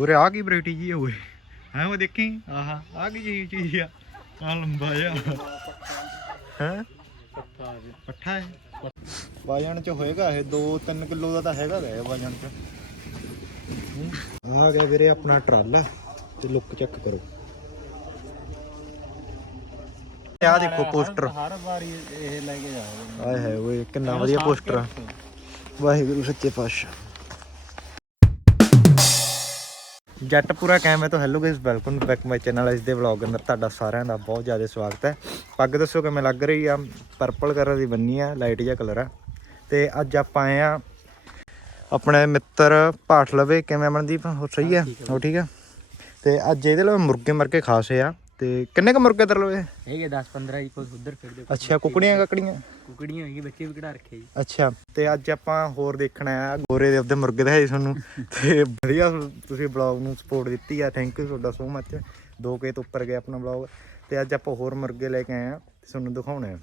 ਉਰੇ ਆ ਕੀ ਵੈਰਾਈਟੀ ਜੀ ਹੋਏ ਹੈ ਉਹ ਦੇਖੀ। ਆਹਾ ਆ ਕੀ ਚੀਜ਼ ਚੀਜ਼ ਆ। ਆ ਲੰਬਾ ਜਿਹਾ। ਹੈ? ਪੱਠਾ ਹੈ। ਵਜਨ ਚ ਹੋਏਗਾ ਇਹ 2-3 ਕਿਲੋ ਦਾ ਤਾਂ ਹੈਗਾ ਗਾ ਇਹ ਵਜਨ ਚ। ਆ ਗਿਆ ਵੀਰੇ ਆਪਣਾ ਟਰਾਲਾ ਤੇ ਲੁੱਕ ਚੈੱਕ ਕਰੋ। ਆ ਦੇਖੋ ਪੋਸਟਰ। ਹਰ ਵਾਰੀ ਇਹ ਲੈ ਕੇ ਜਾਓ ਆਏ ਹੈ ਓਏ ਕਿੰਨਾ ਵਧੀਆ ਪੋਸਟਰ ਆ। ਵਾਹਿਗੁਰੂ ਸੱਚੇ ਪਾਤਸ਼ਾਹ। ਜੱਟ ਪੂਰਾ ਕੈਮ ਹੈ ਤਾਂ hello guys welcome back my channel ਇਸ ਦੇ ਵਲੌਗ ਅੰਦਰ ਤੁਹਾਡਾ ਸਾਰਿਆਂ ਦਾ ਬਹੁਤ ਜ਼ਿਆਦਾ ਸਵਾਗਤ ਹੈ। ਪੱਗ ਦੱਸੋ ਕਿਵੇਂ ਲੱਗ ਰਹੀ ਆ? ਪਰਪਲ ਕਲਰ ਦੀ ਬੰਨੀ ਆ ਲਾਈਟ ਜਿਹਾ ਕਲਰ ਆ। ਤੇ ਅੱਜ ਆਪਾਂ ਆਏ ਆ ਆਪਣੇ ਮਿੱਤਰ ਪਾਠ ਲਵੇ ਕਿਵੇਂ ਅਮਨਦੀਪ ਹੋ ਸਹੀ ਆ। ਹੋ ਠੀਕ ਆ? ਤੇ ਅੱਜ ਇਹਦੇ ਲਈ ਮੁਰਗੇ ਮਰਗੇ ਖਾਸੇ ਆ। ਤੇ ਕਿੰਨੇ ਕ ਮੁਰਗੇ ਦਰ ਲਵੇ ਹੈਗੇ 10 15 ਜੀ ਕੁਝ ਉਧਰ ਫਿਰਦੇ ਅੱਛਾ ਕੁਕੜੀਆਂ ਕਕੜੀਆਂ? ਕੁਕੜੀਆਂ ਹੈਗੀ ਬੱਚੇ ਵੀ ਕਢਾ ਰੱਖੇ ਜੀ। ਅੱਛਾ ਤੇ ਅੱਜ ਆਪਾਂ ਹੋਰ ਦੇਖਣਾ ਆ ਗੋਰੇ ਦੇ ਆਪਦੇ ਮੁਰਗੇ ਦਿਖਾਏ ਤੁਹਾਨੂੰ। ਤੇ ਵਧੀਆ ਤੁਸੀਂ ਬਲੌਗ ਨੂੰ ਸਪੋਰਟ ਦਿੱਤੀ ਆ ਥੈਂਕ ਯੂ ਤੁਹਾਡਾ ਸੋ ਮੱਚ 2k ਤੋਂ ਉੱਪਰ ਗਿਆ ਆਪਣਾ ਬਲੌਗ ਤੇ ਅੱਜ ਆਪਾਂ ਹੋਰ ਮੁਰਗੇ ਲੈ ਕੇ ਆਏ ਆ ਤੁਹਾਨੂੰ ਦਿਖਾਉਣੇ ਆ।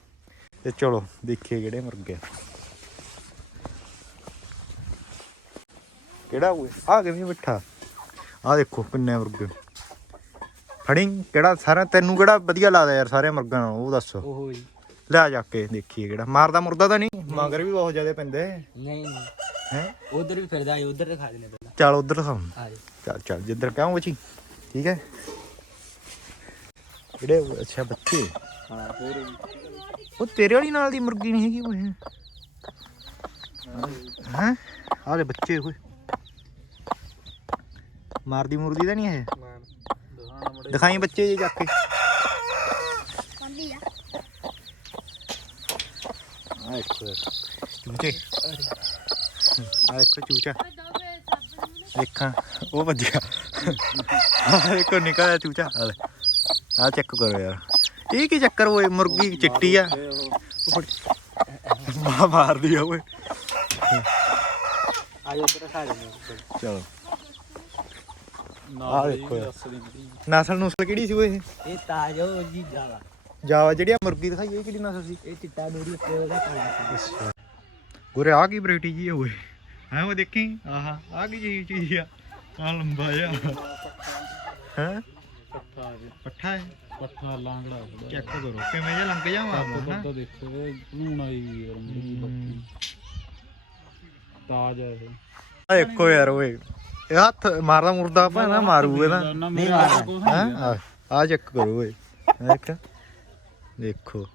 ਤੇ ਚਲੋ ਦੇਖੀਏ ਕਿਹੜੇ ਮੁਰਗੇ ਆ। ਕਿਹੜਾ ਹੋਏ ਆ ਕਿਵੇਂ ਬਿਠਾ ਆ ਦੇਖੋ ਕਿੰਨੇ ਮੁਰਗੇ। ਫੜੀ ਕਿਹੜਾ ਸਾਰਾ ਤੈਨੂੰ ਕਿਹੜਾ ਵਧੀਆ ਲੱਗਦਾ ਯਾਰ ਸਾਰੇ ਮੁਰਗਾਂ ਨਾਲੋਂ ਉਹ ਦੱਸ। ਉਹ ਜੀ। ਲੈ ਜਾ ਕੇ ਦੇਖੀਏ ਕਿਹੜਾ। ਮਾਰਦਾ ਮੁਰਦਾ ਤਾਂ ਨਹੀਂ ਮਗਰ ਵੀ ਬਹੁਤ ਜ਼ਿਆਦਾ ਪੈਂਦੇ। ਨਹੀਂ ਨਹੀਂ। ਹੈ? ਉਧਰ ਵੀ ਫਿਰਦਾ ਹੈ ਉਧਰ ਦਿਖਾ ਦੇਣੇ ਪਹਿਲਾਂ। ਚੱਲ ਉਧਰ ਆ ਜੀ। ਚੱਲ ਚੱਲ ਜਿੱਧਰ ਕਹਾਂ ਬੱਚੀ? ਠੀਕ ਹੈ? ਜਿਹੜੇ ਅੱਛਾ ਬੱਚੇ। ਹਾਂ ਹੋਰ ਉਹ ਤੇਰੇ ਵਾਲੀ ਨਾਲ ਦੀ ਮੁਰਗੀ ਨਹੀਂ ਹੈਗੀ ਕੋਈ। ਹੈ? ਆਹ ਦੇ ਬੱਚੇ ਕੋਈ ਮਾਰਦੀ ਮੁਰਦੀ ਤਾਂ ਨਹੀਂ ਇਹ। ਦਿਖਾਈ ਬੱਚੇ ਜੇ ਜਾ ਕੇ ਆ ਦੇਖੋ ਯਾਰ, ਚੂਚੇ ਆ ਦੇਖੋ ਚੂਚਾ ਦੇਖਾਂ ਉਹ ਵੱਜਿਆ ਆ ਦੇਖੋ ਨਿਕਲਿਆ ਚੂਚਾ ਆ ਲੈ ਆ ਚੈੱਕ ਕਰੋ ਯਾਰ ਇਹ ਕੀ ਚੱਕਰ ਓਏ ਮੁਰਗੀ ਚਿੱਟੀ ਆ ਮਾ ਮਾਰਦੀ ਆ ਓਏ ਆ ਜੀ ਉਧਰ ਦਿਖਾ ਦੇਣੇ ਚਲੋ ਆ ਦੇਖੋ ਨਸਲ ਨੁਸਲ ਕਿਹੜੀ ਸੀ ਓਏ ਇਹ? ਤਾਜੋ ਜੀ ਜਾਵਾ। ਜਾਵਾ ਜਿਹੜੀ ਆ ਮੁਰਗੀ ਦਿਖਾਈ ਇਹ ਕਿਹੜੀ ਨਸਲ ਸੀ? ਇਹ ਚਿੱਟਾ ਨੂਰੀ ਉੱਤੇ ਉਹਦਾ ਕਾਲਾ ਸੀ। ਗੁਰੇ ਆ ਕੀ ਵੈਰਾਈਟੀ ਜੀ ਹੋਏ ਹੈ ਉਹ ਦੇਖੀ? ਆਹਾ ਆ ਕੀ ਚੀਜ਼ ਚੀਜ਼ ਆ? ਆ ਲੰਬਾ ਜਿਹਾ। ਹੈ? ਪੱਠਾ ਜੀ। ਪੱਠਾ ਹੈ? ਪੱਠਾ ਲਾਂਗੜਾ। ਚੈੱਕ ਕਰੋ ਕਿਵੇਂ ਜਿਹਾ ਲੰਘ ਜਾਵਾਂ ਮੈਂ ਤਾਂ ਦੇਖੋ ਲੂਣ ਆਈ ਯਾਰ ਹਮ। ਤਾਜ ਹੈ। ਇਹ। ਆ ਦੇਖੋ ਯਾਰ ਓਏ। ਇਹ ਹੱਥ ਮਾਰਦਾ ਮੁਰਦਾ ਭਾਣਾ ਮਾਰੂ ਇਹਦਾ ਨਹੀਂ ਮਾਰਦਾ ਹੈ? ਆ ਆ ਚੈੱਕ ਕਰੋ ਓਏ। ਦੇਖ ਦੇਖੋ।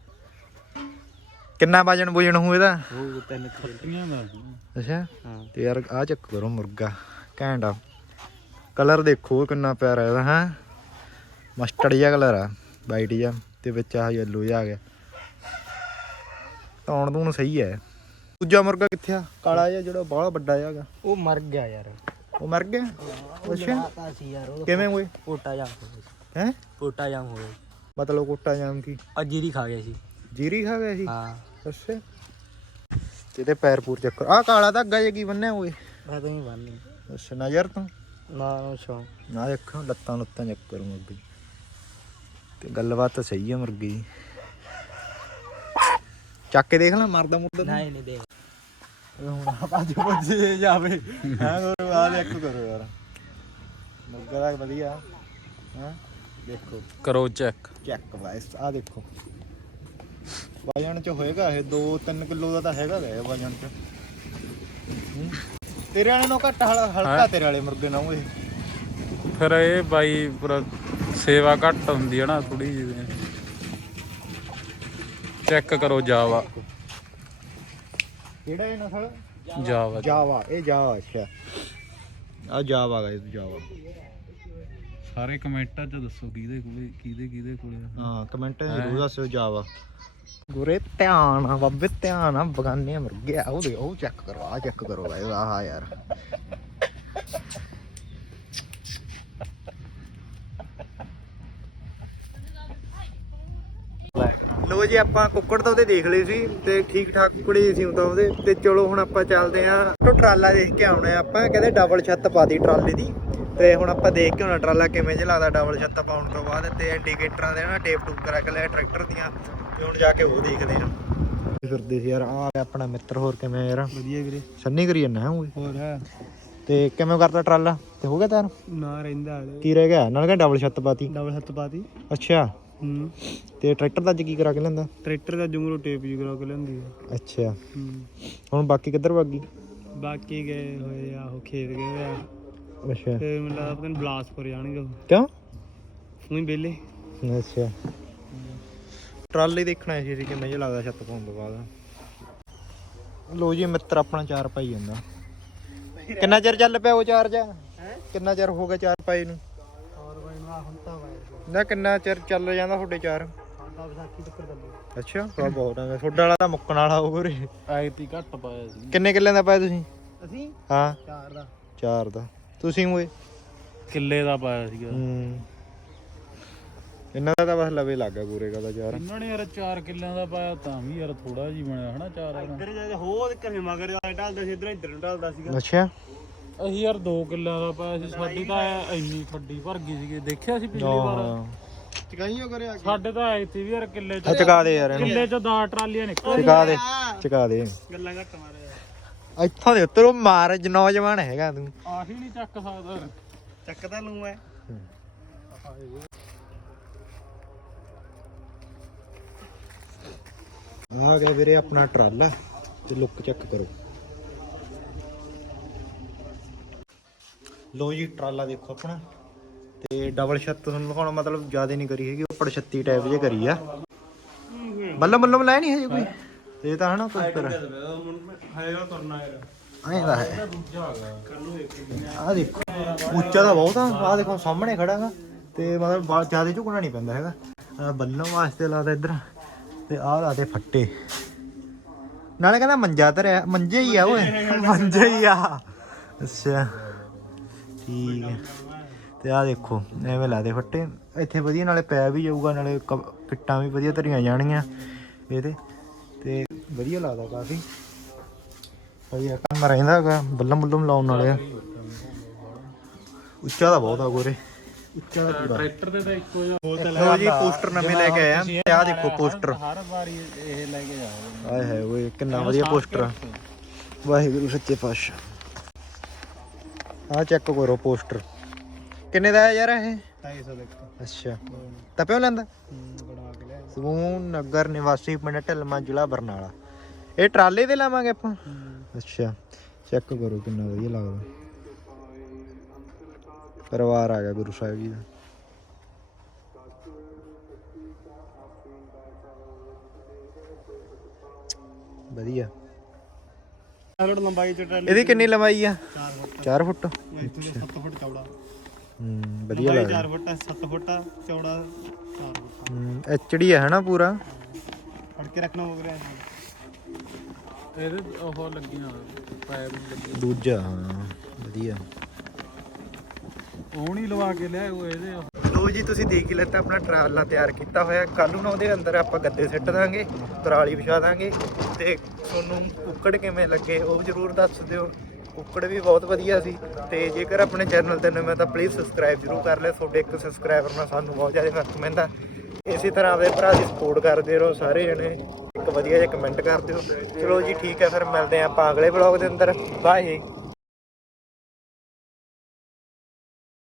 ਕਿੰਨਾ ਵਜਨ ਬੁਜਣ ਹੋ ਇਹਦਾ? ਉਹ ਤਿੰਨ ਖੱਟੀਆਂ ਦਾ। ਅੱਛਾ? ਹਾਂ। ਤੇ ਯਾਰ ਆ ਚੈੱਕ ਕਰੋ ਮੁਰਗਾ। ਘੈਂਟ ਆ। ਕਲਰ ਦੇਖੋ ਕਿੰਨਾ ਪਿਆਰਾ ਇਹਦਾ ਹੈ? ਮਸਟਰਡ ਜਿਹਾ ਕਲਰ ਆ ਵਾਈਟ ਜਿਹਾ। ਤੇ ਵਿੱਚ ਆ ਯੈਲੋ ਜਿਹਾ ਆ ਗਿਆ। ਤੌਣ ਤੂਣ ਸਹੀ ਹੈ ਦੂਜਾ ਮੁਰਗਾ ਕਿੱਥੇ ਆ? ਕਾਲਾ ਜਿਹਾ ਜਿਹੜਾ ਬਾਹਲਾ ਵੱਡਾ ਜਿਹਾ ਹੈਗਾ। ਉਹ ਮਰ ਗਿਆ ਯਾਰ। ਉਹ ਮਰ ਗਿਆ? ਅੱਛਾ ਤਾਂ ਸੀ ਯਾਰ ਉਹ ਕਿਵੇਂ ਹੋਏ? ਪੋਟਾ ਜਾਮ ਹੋ ਗਿਆ। ਹੈ? ਪੋਟਾ ਜਾਮ ਹੋ ਗਿਆ। ਮਤਲਬ ਕੋਟਾ ਜਾਮ ਕੀ? ਜੀਰੀ ਖਾ ਗਿਆ ਸੀ। ਜੀਰੀ ਖਾ ਗਿਆ ਸੀ? ਹਾਂ। ਅੱਛਾ ਜਿਹਦੇ ਪੈਰ ਪੂਰ ਚੱਕਰ। ਆ ਕਾਲਾ ਧਾਗਾ ਜਿਹਾ ਕੀ ਬੰਨਿਆ ਹੋਏ ਮੈਂ ਤਾਂ ਹੀ ਬੰਨੀ ਅੱਛਾ ਨਜ਼ਰ ਤੋਂ। ਨਾ ਨਾ ਨਾ ਦੇਖੋ ਲੱਤਾਂ ਲੁੱਤਾਂ ਚੱਕ ਕਰੂੰ ਮੁਰਗੀ ਤੇ ਗੱਲਬਾਤ ਤਾਂ ਸਹੀ ਆ ਮੁਰਗੀ। ਚੱਕ ਕੇ ਦੇਖ ਲੈ ਮਰਦਾ ਮੁਰਦਾ ਨਹੀਂ ਨਹੀਂ ਦੇ ਹੁਣ ਭੱਜ ਭੱਜ ਜਾਵੇ ਹਾਂ ਕਰੋ ਆ ਦੇਖ ਕਰੋ ਯਾਰ ਮੁਰਗਾ ਦਾ ਵਧੀਆ ਹਾਂ ਦੇਖੋ ਕਰੋ ਚੈੱਕ ਚੈੱਕ ਵਾਇਸ ਆ ਦੇਖੋ ਵਜਨ ਚ ਹੋਏਗਾ ਇਹ 2-3 ਕਿਲੋ ਦਾ ਤਾਂ ਹੈਗਾ ਇਹ ਵਜਨ ਚ। ਤੇਰੇ ਵਾਲੇ ਨੂੰ ਘੱਟ ਹਲ- ਹਲਕਾ ਤੇਰੇ ਵਾਲੇ ਮੁਰਗੇ ਨਾਲ ਇਹ ਫਿਰ ਇਹ ਬਾਈ ਪੂਰਾ ਸੇਵਾ ਘੱਟ ਹੁੰਦੀ ਹੈ ਨਾ ਥੋੜੀ ਜਿਹੀ ਚੈੱਕ ਕਰੋ ਜਾਵਾ ਕਿਹੜਾ ਇਹ ਨਸਲ? ਜਾਵਾ। ਜਾਵਾ ਇਹ ਜਾਵਾ ਅੱਛਾ। ਆ ਜਾਵਾ ਗਾਇਸ ਜਾਵਾ। ਸਾਰੇ ਕਮੈਂਟਾਂ 'ਚ ਦੱਸੋ ਕਿਹਦੇ ਕੋਲੇ ਕਿਹਦੇ ਕਿਹਦੇ ਕੋਲੇ ਆ। ਹਾਂ ਕਮੈਂਟ ਜ਼ਰੂਰ ਦੱਸਿਓ ਜਾਵਾ। ਗੁਰੇ ਧਿਆਨ ਆ ਬਾਬੇ ਧਿਆਨ ਆ ਬਗਾਨੇ ਮੁਰਗੇ ਆ। ਉਹਦੇ ਉਹ ਚੈੱਕ ਕਰੋ ਆ ਚੈੱਕ ਕਰੋ ਗਾਇਸ ਆਹ ਯਾਰ। ਲੋ ਜੀ ਆਪਾਂ ਕੁੱਕੜ ਤਾਂ ਉਹਦੇ ਦੇਖ ਲਏ ਸੀ ਤੇ ਠੀਕ ਠਾਕ ਕੁਕੜੀ ਸੀ ਉਹ ਤਾਂ ਉਹਦੇ। ਤੇ ਚਲੋ ਹੁਣ ਆਪਾਂ ਚੱਲਦੇ ਆਂ ਉਹ ਟਰਾਲਾ ਦੇਖ ਕੇ ਆਉਣਾ ਆਪਾਂ। ਕਹਿੰਦੇ ਡਬਲ ਛੱਤ ਪਾਤੀ ਟਰਾਲੇ ਦੀ। ਤੇ ਹੁਣ ਆਪਾਂ ਦੇਖ ਕੇ ਆਉਣਾ ਟਰਾਲਾ ਕਿਵੇਂ ਜਿਹਾ ਲੱਗਦਾ ਡਬਲ ਛੱਤ ਪਾਉਣ ਤੋਂ ਬਾਅਦ। ਤੇ ਇੰਡੀਕੇਟਰਾਂ ਦੇ ਨਾ ਟੇਪ ਟੂਪ ਕਰਾ ਕੇ ਲਿਆ ਟਰੈਕਟਰ ਦੀਆਂ। ਤੇ ਹੁਣ ਜਾ ਕੇ ਉਹ ਦੇਖਦੇ ਆਂ ਫਿਰਦੇ ਸੀ ਯਾਰ? ਆ ਆਪਣਾ ਮਿੱਤਰ ਹੋਰ ਕਿਵੇਂ ਯਾਰ? ਵਧੀਆ ਵੀਰੇ। ਸੰਨੀ ਕਰੀ ਜਾਂਦਾ ਹੈ ਉਹ ਹੋਰ ਹੈ। ਤੇ ਕਿਵੇਂ ਕਰਤਾ ਟਰਾਲਾ? ਤੇ ਹੋ ਗਿਆ ਤਿਆਰ? ਨਾ ਰਹਿੰਦਾ ਕੀ ਰਹਿ ਗਿਆ? ਨਾਲ ਕਹਿੰਦਾ ਡਬਲ ਛੱਤ ਪਾਤੀ? ਡਬਲ ਹੱਥ ਪਾਤੀ। ਅੱਛਾ। ਹੂੰ। ਤੇ ਟਰੈਕਟਰ ਦਾ ਅੱਜ ਕੀ ਕਰਾ ਕੇ ਲੈਂਦਾ ਟਰੈਕਟਰ ਦਾ ਜੁਮਰੋ ਟੇਪ ਜੀ ਕਰਾ ਕੇ ਲੈਂਦੀ ਹੈ ਅੱਛਾ। ਹੂੰ। ਹੁਣ ਬਾਕੀ ਕਿੱਧਰ ਭੱਗੀ ਬਾਕੀ ਗਏ ਹੋਏ ਆ ਉਹ ਖੇਤ ਗਏ ਹੋਏ ਆ। ਅੱਛਾ। ਤੇ ਮੈਨੂੰ ਲੱਗਦਾ ਪਤਾ ਬਲਾਸਪੁਰ ਜਾਣਗੇ ਉਹ। ਕਿਉਂ? ਉਹੀ ਵਿਹਲੇ। ਅੱਛਾ। ਟਰਾਲੀ ਦੇਖਣਾ ਸੀ ਅਸੀਂ ਕਿਵੇਂ ਜਿਹਾ ਲੱਗਦਾ ਛੱਤ ਪਾਉਣ ਤੋਂ ਬਾਅਦ। ਲੋ ਜੀ ਮਿੱਤਰ ਆਪਣਾ ਚਾਰ ਪਾਈ ਜਾਂਦਾ। ਕਿੰਨਾ ਚਿਰ ਚੱਲ ਪਿਆ ਉਹ ਚਾਰ ਜਾ ਕਿੰਨਾ ਚਿਰ ਹੋ ਗਿਆ ਚਾਰ ਪਾਈ ਨੂੰ? ਔਰ ਬਈ ਨਾ ਹੁਣ ਤਾਂ ਨਾ ਕਿੰਨਾ ਚਿਰ ਚੱਲ ਜਾਂਦਾ ਤੁਹਾਡੇ ਚਾਰ? ਸਾਡਾ ਵਿਸਾਖੀ ਤੱਕ ਚੱਲੂ ਅੱਛਾ ਥੋੜਾ ਬਹੁਤ ਆ ਤੁਹਾਡਾ ਵਾਲਾ ਤਾਂ ਮੁੱਕਣ ਵਾਲਾ ਹੋਊ ਰੇ ਐਤੀ ਘੱਟ ਪਾਇਆ ਸੀ। ਕਿੰਨੇ ਕਿੱਲਿਆਂ ਦਾ ਪਾਇਆ ਤੁਸੀਂ? ਅਸੀਂ? ਹਾਂ। ਚਾਰ ਦਾ। ਚਾਰ ਦਾ। ਤੁਸੀਂ ਹੋਏ ਕਿੱਲੇ ਦਾ ਪਾਇਆ ਸੀਗਾ। ਹੂੰ। ਇਹਨਾਂ ਦਾ ਤਾਂ ਬਸ ਲਵੇ ਲੱਗਾ ਪੂਰੇ ਦਾ ਚਾਰ। ਇਹਨਾਂ ਨੇ ਯਾਰ 4 ਕਿੱਲਿਆਂ ਦਾ ਪਾਇਆ ਤਾਂ ਵੀ ਯਾਰ ਥੋੜਾ ਜੀ ਬਣਿਆ ਹਨਾ 4 ਦਾ। ਇੱਧਰ ਜਾ ਕੇ ਹੋਰ ਘਰੇ ਮਗਰ ਢਾਲਦਾ ਸੀ ਇੱਧਰ ਇੱਧਰ ਨੂੰ ਢਾਲਦਾ ਸੀਗਾ। ਅੱਛਾ। ਅਸੀਂ ਯਾਰ 2 ਕਿੱਲਿਆਂ ਦਾ ਪਾਇਆ ਸੀ ਸਾਡੀ ਤਾਂ ਇੰਨੀ ਖੱਡੀ ਭਰ ਗਈ ਸੀਗੀ। ਦੇਖਿਆ ਸੀ ਪਿਛਲੀ ਵਾਰ? ਚਕਾਈਓ ਕਰੇ ਆ ਸਾਡੇ ਤਾਂ ਐਤੀ ਵੀ ਯਾਰ ਕਿੱਲੇ ਚ ਚਕਾ ਦੇ ਯਾਰ ਇਹਨੂੰ। ਕਿੱਲੇ ਚ 10 ਟਰਾਲੀਆਂ ਨਿਕਲ ਚਕਾ ਦੇ ਚਕਾ ਦੇ। ਗੱਲਾਂ ਘੱਟ ਮਾਰੇ ਇੱਥੋਂ ਦੇ ਉੱਤਰੋਂ ਮਾਰ ਜ- ਨੌਜਵਾਨ ਹੈਗਾ ਤੂੰ। ਆਹੀ ਨਹੀਂ ਚੱਕ ਸਕਦਾ। ਚੱਕਦਾ ਲੂੰ ਐ ਆ ਗਿਆ ਵੀਰੇ ਆਪਣਾ ਟਰਾਲਾ ਤੇ ਲੁੱਕ ਚੈੱਕ ਕਰੋ। ਲੋ ਜੀ ਟਰਾਲਾ ਦੇਖੋ ਆਪਣਾ। ਤੇ ਡਬਲ ਛੱਤ ਤੁਹਾਨੂੰ ਦਿਖਾਉਣਾ ਮਤਲਬ ਜ਼ਿਆਦਾ ਨਹੀਂ ਕਰੀ ਹੈਗੀ ਉੱਪਰ ਛੱਤੀ ਟਾਈਪ ਜੇ ਕਰੀ ਆ। ਬੱਲਮ ਬੱਲਮ ਲੈ ਨਹੀਂ ਹੈ ਕੋਈ? ਇਹ ਤਾਂ ਹਨਾ ਕੁਝ ਕਰ ਐਂ ਦਾ ਹੈ। ਆ। ਦੇਖੋ ਉੱਚਾ ਤਾਂ ਬਹੁਤ ਆ। ਆ ਦੇਖੋ ਸਾਹਮਣੇ ਖੜਾ ਗਾ ਤੇ ਮਤਲਬ ਜ਼ਿਆਦਾ ਝੁਕਣਾ ਨਹੀਂ ਪੈਂਦਾ ਹੈਗਾ। ਬੱਲਮ ਵਾਸਤੇ ਲਾਦਾ ਇੱਧਰ। ਤੇ ਆਹ ਲਾਦੇ ਫੱਟੇ। ਨਾਲੇ ਕਹਿੰਦਾ ਮੰਜਾ ਧਰਿਆ ਮੰਜੇ ਹੀ ਆ ਓਏ। ਮੰਜੇ ਹੀ ਆ। ਅੱਛਾ। ਠੀਕ ਹੈ। ਤੇ ਆਹ ਦੇਖੋ ਐਵੇਂ ਲਾਦੇ ਫੱਟੇ। ਇੱਥੇ ਵਧੀਆ ਨਾਲੇ ਪੈ ਵੀ ਜਾਊਗਾ ਨਾਲੇ ਕ- ਫਿੱਟਾਂ ਵੀ ਵਧੀਆ ਧਰੀਆਂ ਜਾਣਗੀਆਂ ਇਹਦੇ। ਤੇ ਵਧੀਆ ਲੱਗਦਾ ਕਾਫੀ। ਵਧੀਆ ਕੰਮ ਰਹਿੰਦਾ ਹੈਗਾ ਬੱਲਮ ਬੁੱਲਮ ਲਾਉਣ ਵਾਲੇ ਆ। ਉੱਚਾ ਦਾ ਬਹੁਤ ਆ ਗੋਰੇ। ਉੱਚਾ ਦਾ ਪੂਰਾ। ਟਰੈਕਟਰ ਤੇ ਤਾਂ ਇੱਕੋ ਜਿਹਾ ਲੋ ਜੀ ਪੋਸਟਰ ਨਵੇਂ ਲੈ ਕੇ ਆਏ ਆ। ਤੇ ਆਹ ਦੇਖੋ ਪੋਸਟਰ। ਹਰ ਵਾਰੀ ਇਹ ਲੈ ਕੇ ਜਾਓ ਆਏ ਹੈ ਓਏ ਕਿੰਨਾ ਵਧੀਆ ਪੋਸਟਰ ਆ। ਵਾਹਿਗੁਰੂ ਸੱਚੇ ਪਾਤਸ਼ਾਹ। ਆਹ ਚੈੱਕ ਕਰੋ ਪੋਸਟਰ। ਕਿੰਨੇ ਦਾ ਹੈ ਯਾਰ ਇਹ? 250 ਦੇ ਅੱਛਾ। ਤਪਿਓ ਲੈਂਦਾ? ਬਣਾ ਕੇ ਲਿਆ ਸਮੂਹ ਨਗਰ ਨਿਵਾਸੀ ਪਿੰਡ ਢਿਲਮਾ ਜ਼ਿਲ੍ਹਾ ਬਰਨਾਲਾ। ਇਹ ਟਰਾਲੇ ਤੇ ਲਾਵਾਂਗੇ ਆਪਾਂ? ਅੱਛਾ। ਚੈੱਕ ਕਰੋ ਕਿੰਨਾ ਵਧੀਆ ਲੱਗਦਾ। ਪਰਿਵਾਰ ਆ ਗਿਆ ਗੁਰੂ ਸਾਹਿਬ ਜੀ ਦਾ। ਵਧੀਆ। ਰੋਡ ਲੰਬਾਈ ਚ ਟਰਾਲੀ ਇਹਦੀ ਕਿੰਨੀ ਲੰਬਾਈ ਆ? 4 4 ਫੁੱਟ? ਫੁੱਟ ਇੱਥੇ 7 ਫੁੱਟ ਚੌੜਾ। ਹੂੰ ਵਧੀਆ ਲੱਗਦਾ। 4 ਫੁੱਟ 7 ਫੁੱਟ ਆ, ਚੌੜਾ 4 ਫੁੱਟ। ਹੂੰ ਐਚਡੀ ਹੈ ਨਾ ਪੂਰਾ? ਫੜ ਕੇ ਰੱਖਣਾ ਹੋ ਰਿਹਾ ਇਹਦੇ ਉਹ ਲੱਗੀਆਂ ਪਾਇਪ ਲੱਗੀ ਦੂਜਾ ਹਾਂ ਵਧੀਆ। ਉਹ ਨਹੀਂ ਲਵਾ ਕੇ ਲਿਆਏ ਉਹ ਇਹਦੇ। ਲੋ ਜੀ, ਤੁਸੀਂ ਦੇਖ ਹੀ ਲੈਤਾ, ਆਪਣਾ ਟਰਾਲਾ ਤਿਆਰ ਕੀਤਾ ਹੋਇਆ। ਕੱਲ ਨੂੰ ਨਾ ਉਹਦੇ ਅੰਦਰ ਆਪਾਂ ਗੱਦੇ ਸਿੱਟ ਦਾਂਗੇ ਪਰਾਲੀ ਵਿਛਾ ਦਾਂਗੇ ਤੇ ਤੁਹਾਨੂੰ ਕੁੱਕੜ ਕਿਵੇਂ ਲੱਗੇ ਉਹ ਜਰੂਰ ਦੱਸ ਦਿਓ। ਕੁੱਕੜ ਵੀ ਬਹੁਤ ਵਧੀਆ ਸੀ ਤੇ ਜੇਕਰ ਆਪਣੇ ਚੈਨਲ ਤੇ ਨਵੇਂ ਤਾਂ ਪਲੀਜ਼ ਸਬਸਕ੍ਰਾਈਬ ਜਰੂਰ ਕਰ ਲਿਓ। ਤੁਹਾਡੇ ਇੱਕ ਸਬਸਕ੍ਰਾਈਬਰ ਨਾਲ ਸਾਨੂੰ ਬਹੁਤ ਜ਼ਿਆਦਾ ਫ਼ਰਕ ਪੈਂਦਾ। ਇਸੇ ਤਰ੍ਹਾਂ ਆਪਣੇ ਭਰਾ ਦੀ ਸਪੋਰਟ ਕਰਦੇ ਰਹੋ ਸਾਰੇ ਜਣੇ। ਇੱਕ ਵਧੀਆ ਜਿਹਾ ਕਮੈਂਟ ਕਰ ਦਿਓ। ਚਲੋ ਜੀ, ਠੀਕ ਹੈ, ਫਿਰ ਮਿਲਦੇ ਹਾਂ ਆਪਾਂ ਅਗਲੇ ਵਲੌਗ ਦੇ ਅੰਦਰ। ਬਾਏ